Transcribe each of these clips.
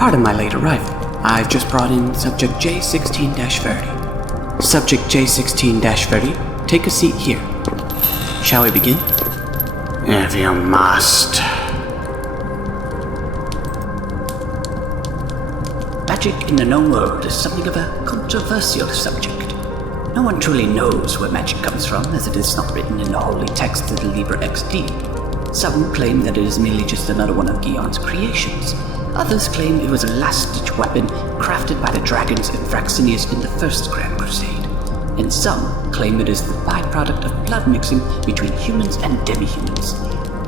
Pardon my late arrival. I've just brought in subject J16-30. Subject J16-30, take a seat here. Shall we begin? If you must. Magic in the known world is something of a controversial subject. No one truly knows where magic comes from, as it is not written in the holy text of the Liber XD. Some claim that it is merely just another one of Gion's creations. Others claim it was a last-ditch weapon crafted by the dragons and Fraxinius in the First Grand Crusade. And some claim it is the byproduct of blood mixing between humans and demi-humans.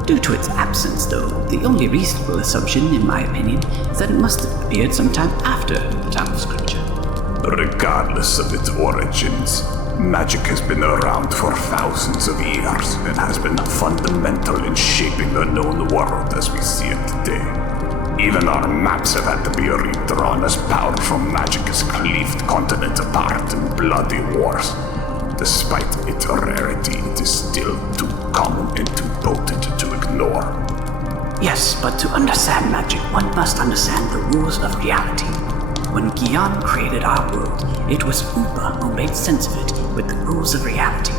Due to its absence, though, the only reasonable assumption, in my opinion, is that it must have appeared sometime after the time of Scripture. Regardless of its origins, magic has been around for thousands of years and has been fundamental in shaping the known world as we see it today. Even our maps have had to be redrawn as powerful magic has cleaved continents apart in bloody wars. Despite its rarity, it is still too common and too potent to ignore. Yes, but to understand magic, one must understand the rules of reality. When Gion created our world, it was Upa who made sense of it with the rules of reality.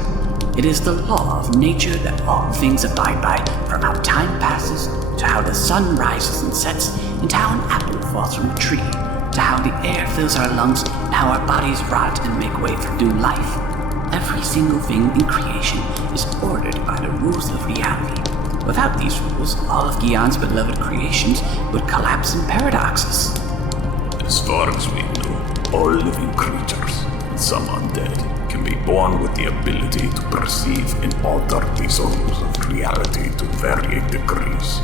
It is the law of nature that all things abide by, from how time passes, to how the sun rises and sets, and how an apple falls from a tree, to how the air fills our lungs, and how our bodies rot and make way for new life. Every single thing in creation is ordered by the rules of reality. Without these rules, all of Gion's beloved creations would collapse in paradoxes. As far as we know, all living creatures, and some undead, can be born with the ability to perceive and alter these rules of reality to varying degrees.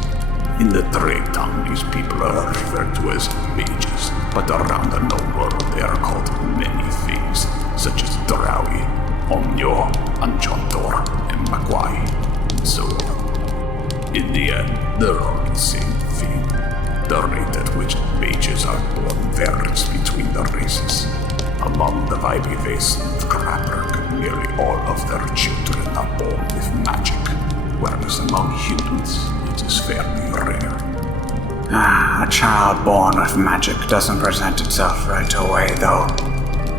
In the trade tongue, these people are referred to as mages, but around the known world they are called many things, such as Draui, Omnio, Enchantor, and Magwai, and so on. In the end, they're all the same thing. The rate at which mages are born varies between the races. Among the Vibevace and Kraberg, nearly all of their children are born with magic, whereas among humans, it is fairly rare. A child born with magic doesn't present itself right away, though.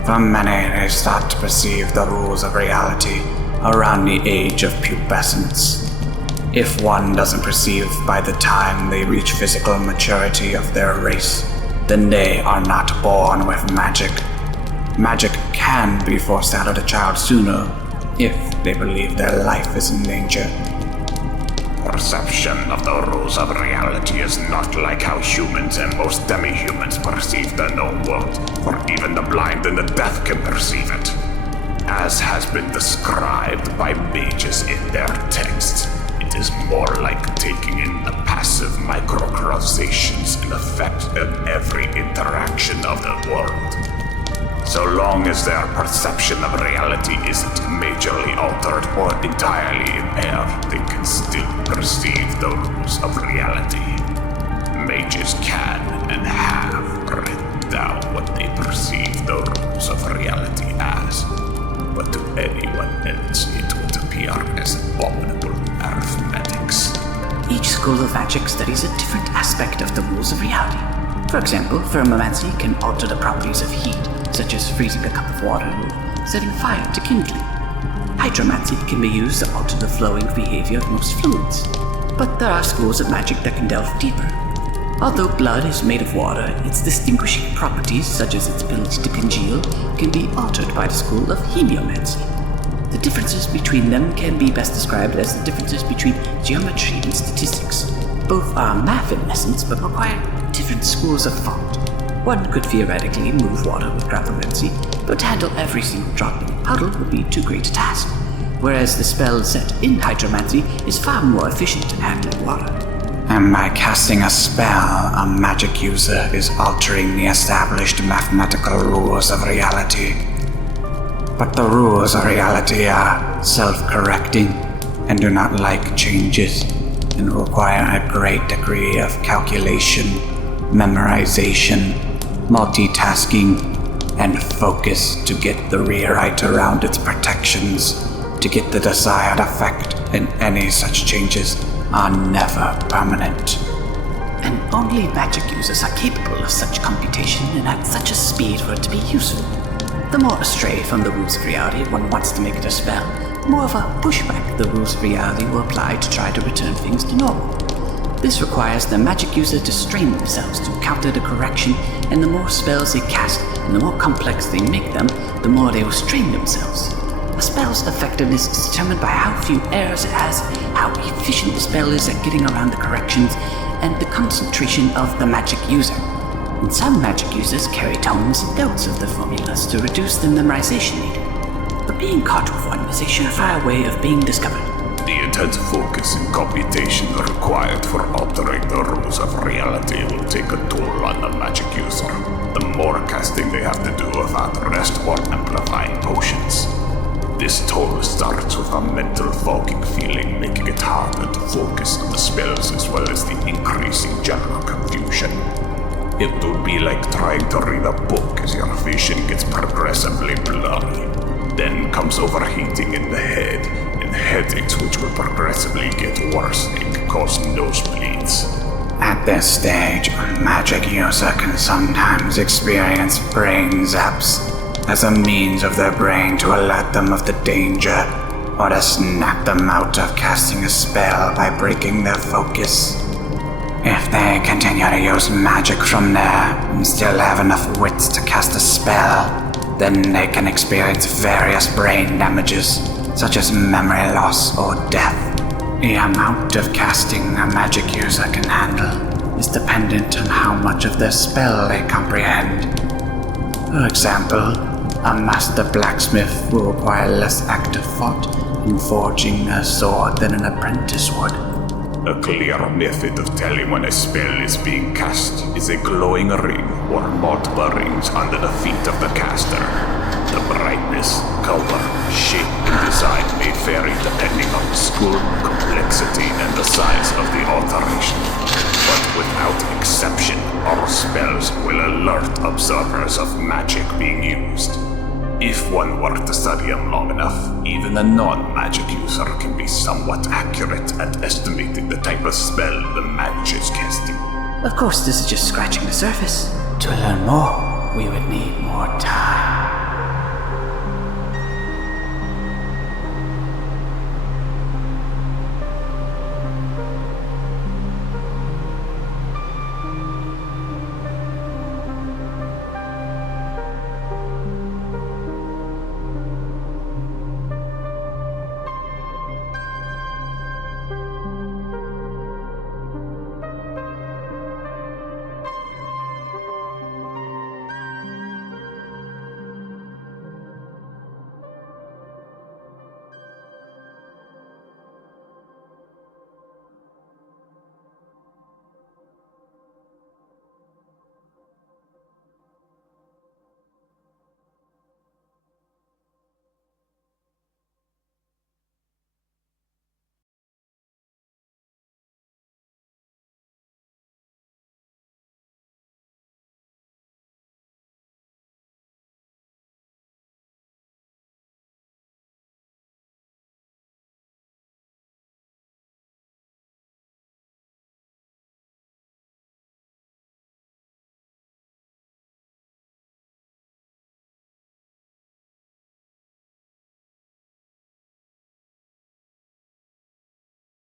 For many, they start to perceive the rules of reality around the age of pubescence. If one doesn't perceive by the time they reach physical maturity of their race, then they are not born with magic. Magic can be forced out of the child sooner, if they believe their life is in danger. Perception of the rules of reality is not like how humans and most demi-humans perceive the known world, for even the blind and the deaf can perceive it. As has been described by mages in their texts, it is more like taking in the passive micro-causations and effect in every interaction of the world. So long as their perception of reality isn't majorly altered or entirely impaired, they can still perceive the rules of reality. Mages can and have written down what they perceive the rules of reality as, but to anyone else it would appear as abominable arithmetics. Each school of magic studies a different aspect of the rules of reality. For example, thermomancy can alter the properties of heat, such as freezing a cup of water or setting fire to kindling. Hydromancy can be used to alter the flowing behavior of most fluids. But there are schools of magic that can delve deeper. Although blood is made of water, its distinguishing properties, such as its ability to congeal, can be altered by the school of heliomancy. The differences between them can be best described as the differences between geometry and statistics. Both are math in essence, but require different schools of thought. One could theoretically move water with gravimancy, but to handle every single drop in a puddle would be too great a task, whereas the spell set in hydromancy is far more efficient in handling water. And by casting a spell, a magic user is altering the established mathematical rules of reality. But the rules of reality are self-correcting and do not like changes, and require a great degree of calculation, memorization, multitasking, and focus to get the rewrite around its protections to get the desired effect, and any such changes are never permanent. and only magic users are capable of such computation and at such a speed for it to be useful. The more astray from the rules of reality one wants to make it a spell, the more of a pushback the rules of reality will apply to try to return things to normal. This requires the magic user to strain themselves to counter the correction, and the more spells they cast and the more complex they make them, the more they will strain themselves. A spell's effectiveness is determined by how few errors it has, how efficient the spell is at getting around the corrections, and the concentration of the magic user. And some magic users carry tomes and notes of the formulas to reduce the memorization needed. But being caught with one is a surefire way of being discovered. The intense focus and computation required for altering the rules of reality will take a toll on the magic user. The more casting they have to do without rest or amplifying potions. This toll starts with a mental fogging feeling, making it harder to focus on the spells as well as the increasing general confusion. It would be like trying to read a book as your vision gets progressively blurry. Then comes overheating in the head, and headaches which will progressively get worse and can cause nosebleeds. At this stage, a magic user can sometimes experience brain zaps as a means of their brain to alert them of the danger, or to snap them out of casting a spell by breaking their focus. If they continue to use magic from there and still have enough wits to cast a spell, then they can experience various brain damages, such as memory loss or death. The amount of casting a magic user can handle is dependent on how much of their spell they comprehend. For example, a master blacksmith will require less active thought in forging a sword than an apprentice would. A clear method of telling when a spell is being cast is a glowing ring or multiple rings under the feet of the caster. The brightness, color, shape, and design may vary depending on the skill, complexity, and the size of the alteration. But without exception, all spells will alert observers of magic being used. If one were to study them long enough, even a non-magic user can be somewhat accurate at estimating the type of spell the mage is casting. Of course, this is just scratching the surface. To learn more, we would need more time.